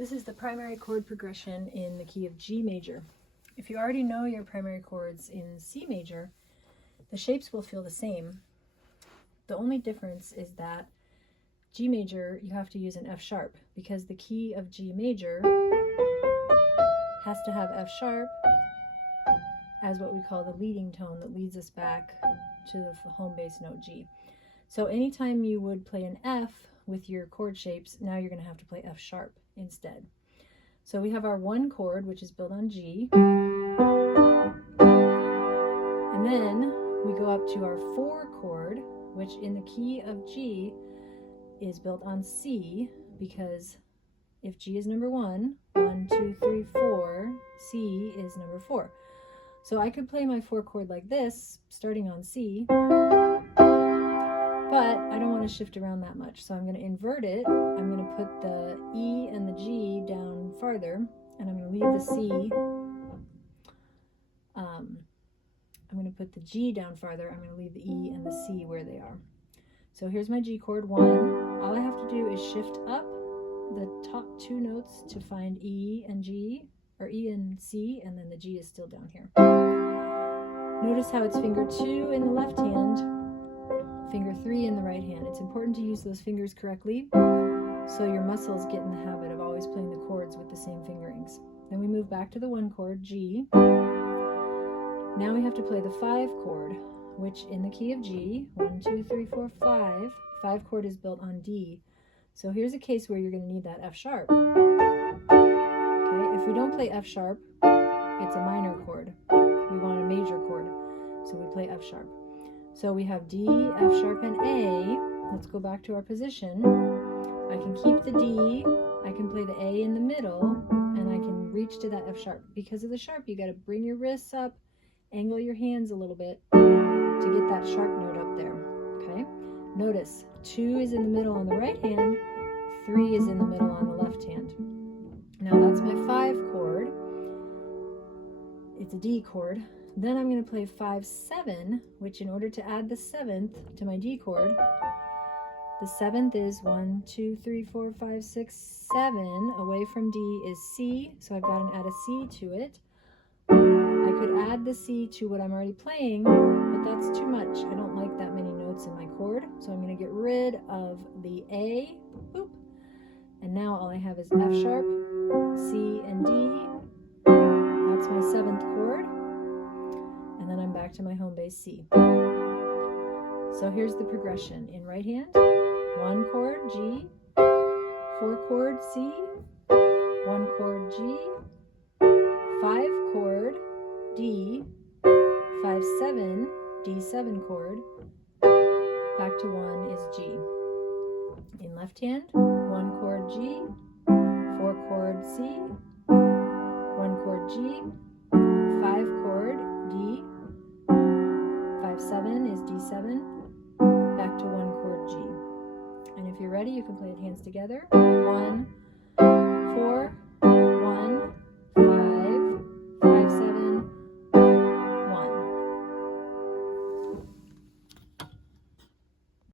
This is the primary chord progression in the key of G major. If you already know your primary chords in C major, the shapes will feel the same. The only difference is that G major, you have to use an F sharp because the key of G major has to have F sharp as what we call the leading tone that leads us back to the home bass note G. So anytime you would play an F with your chord shapes, now you're going to have to play F sharp instead. So we have our one chord, which is built on G, and then we go up to our 4 chord, which in the key of G is built on C, because if G is number 1, 1, 2, 3, 4, C is number 4. So I could play my 4 chord like this, starting on C, but I don't want to shift around that much, so I'm going to invert it. I'm going to put the E and the G down farther, and I'm going to leave the C. I'm going to put the G down farther. I'm going to leave the E and the C where they are. So here's my G chord 1. All I have to do is shift up the top 2 notes to find E and G, or E and C, and then the G is still down here. Notice how it's finger 2 in the left hand, finger 3 in the right hand. It's important to use those fingers correctly so your muscles get in the habit of always playing the chords with the same fingerings. Then we move back to the 1 chord, G. Now we have to play the 5 chord, which in the key of G, 1, 2, 3, 4, 5, 5 chord is built on D. So here's a case where you're going to need that F sharp. Okay, if we don't play F sharp, it's a minor chord. We want a major chord, so we play F sharp. So we have D, F sharp, and A. Let's go back to our position. I can keep the D, I can play the A in the middle, and I can reach to that F sharp. Because of the sharp, you got to bring your wrists up, angle your hands a little bit to get that sharp note up there. Okay? Notice 2 is in the middle on the right hand, 3 is in the middle on the left hand. Now that's my 5 chord. It's a D chord. Then I'm going to play 5, 7, which in order to add the 7th to my D chord, the 7th is 1, 2, 3, 4, 5, 6, 7. Away from D is C, so I've got to add a C to it. I could add the C to what I'm already playing, but that's too much. I don't like that many notes in my chord, so I'm going to get rid of the A, boop, and now all I have is F sharp, C, and D. That's my 7th chord, and then I'm back to my home bass C. So here's the progression. In right hand, 1 chord G, 4 chord C, 1 chord G, 5 chord D, 5, 7, D7 chord, back to 1 is G. In left hand, 1 chord G, 4 chord C, 1 chord G, 5 chord D, 5, 7 is D7, back to 1 chord G. And if you're ready, you can play it hands together. 1,